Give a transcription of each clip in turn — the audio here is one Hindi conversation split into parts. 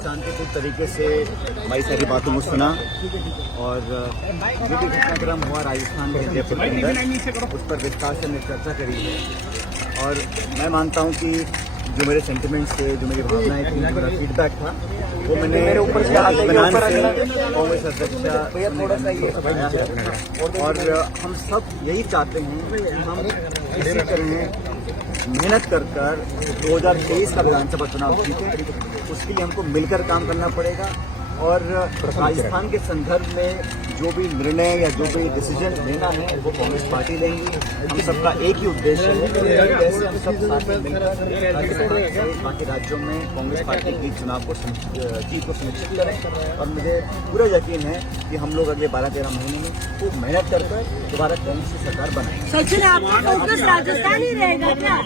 शांतिपूर्ण तरीके से हमारी सारी बातों को सुना और जो भी घटनाक्रम हुआ राजस्थान के जयपुर के अंदर उस पर विस्तार से हमने चर्चा करी है। और मैं मानता हूं कि जो मेरे सेंटिमेंट्स थे, जो मेरी भावनाएं थी, जो मेरा फीडबैक था, वो मैंने बयान से कांग्रेस अध्यक्ष बताया है। और हम सब यही चाहते हैं कि हम इसी तरह मेहनत कर 2023 का विधानसभा चुनाव जीते। उसके लिए हमको मिलकर काम करना पड़ेगा और राजस्थान के संदर्भ में जो भी निर्णय या जो भी डिसीजन लेना है वो कांग्रेस पार्टी लेंगी। हम सबका एक ही उद्देश्य है कि कैसे हम सब साथ में मिलकर राजस्थान बाकी राज्यों में कांग्रेस पार्टी की चुनाव को जीत को सुनिश्चित करें। और मुझे पूरा यकीन है कि हम लोग अगले 12-13 महीने में खूब मेहनत कर दोबारा कांग्रेस की सरकार बनाएंगे। सचिन, आपका फोकस राजस्थान ही रहेगा क्या?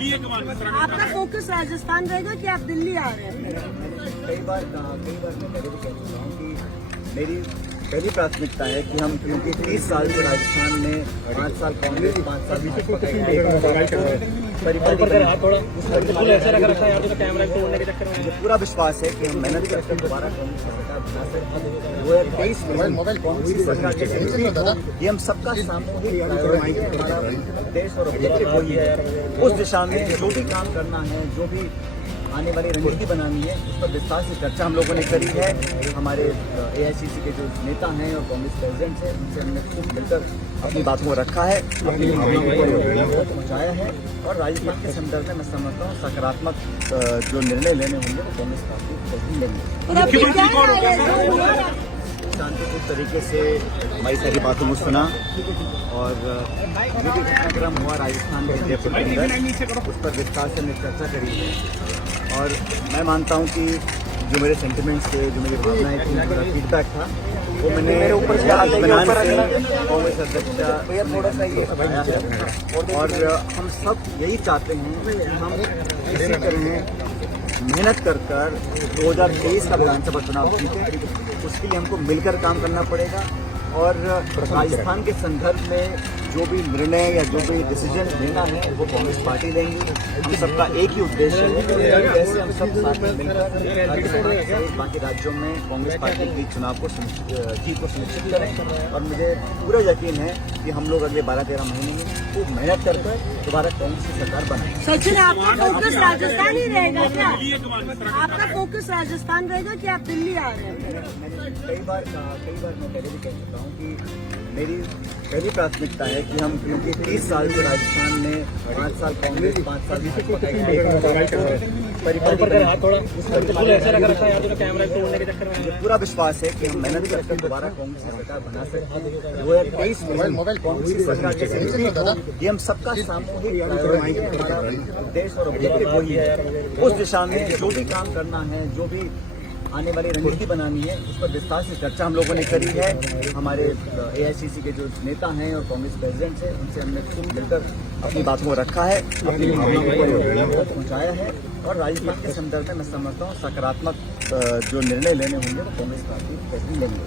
आपका फोकस राजस्थान रहेगा कि आप दिल्ली आ रहे हैं? कई बार मैं पहले भी कह चुका हूँ कि मेरी पहली प्राथमिकता है कि हम, क्योंकि 30 साल से राजस्थान में 5 साल कांग्रेस, 5 साल मुझे पूरा विश्वास है कि हम मेहनत करके दोबारा कांग्रेस सरकार बना सकते हैं। 2023 सरकार के ये हम सबका सामूहिक देश और ऑब्जेक्टिव वही है। उस दिशा में जो भी काम करना है, जो भी आने वाली रणनीति बनानी है, उस पर विस्तार से चर्चा हम लोगों ने करी है। हमारे एआईसीसी के जो नेता हैं और कांग्रेस प्रेसिडेंट हैं, उनसे हमने खूब मिलकर अपनी बातों को रखा है, अपनी भावनाओं को पहुँचाया है। और राजस्थान के संदर्भ में मैं समझता हूँ सकारात्मक जो निर्णय लेने होंगे वो कांग्रेस पार्टी लेंगे। शांतिपूर्ण तरीके से हमारी सारी बातों को सुना और जो भी घटनाक्रम हुआ राजस्थान के जयपुर के अंदर उस पर विस्तार से हमने चर्चा करी है। और मैं मानता हूं कि जो मेरे सेंटिमेंट्स थे, जो मेरी भावनाएं थी, जो मेरा फीडबैक था, वो मैंने बयान से कांग्रेस अध्यक्ष बताया है। और हम सब यही चाहते हैं कि हम इसी तरह मेहनत कर 2023 का विधानसभा चुनाव जीते। उसके लिए हमको मिलकर काम करना पड़ेगा और राजस्थान के संदर्भ में जो भी निर्णय या जो भी डिसीजन लेना है वो कांग्रेस पार्टी लेंगी। हम सबका एक ही उद्देश्य है कि कैसे हम सब साथ में मिलकर राजस्थान बाकी राज्यों में कांग्रेस पार्टी की चुनाव को जीत को सुनिश्चित करें। और मुझे पूरा यकीन है कि हम लोग अगले 12-13 महीने में खूब मेहनत कर दोबारा कांग्रेस की सरकार बनाएंगे। सचिन, आपका फोकस राजस्थान ही रहेगा क्या? आपका फोकस राजस्थान रहेगा कि आप दिल्ली आ रहे हैं? मैंने कई बार मैं पहले भी कह चुका हूँ कि मेरी पहली प्राथमिकता है कि हम, क्योंकि 30 साल से राजस्थान में 5 साल कांग्रेस, 5 साल मुझे पूरा विश्वास है कि हम मेहनत करके दोबारा कांग्रेस की सरकार बना सकते हैं। 2023 सरकार के ये हम सबका सामूहिक देश और ऑब्जेक्टिव वही है। उस दिशा में जो भी काम करना है, जो भी आने वाली रणनीति बनानी है, उस पर विस्तार से चर्चा हम लोगों ने करी है। हमारे एआईसीसी के जो नेता हैं और कांग्रेस प्रेसिडेंट हैं, उनसे हमने खूब मिलकर अपनी बातों को रखा है, अपनी भावनाओं को पहुँचाया है। और राजस्थान के संदर्भ में मैं समझता हूँ सकारात्मक जो निर्णय लेने होंगे वो कांग्रेस पार्टी लेंगे।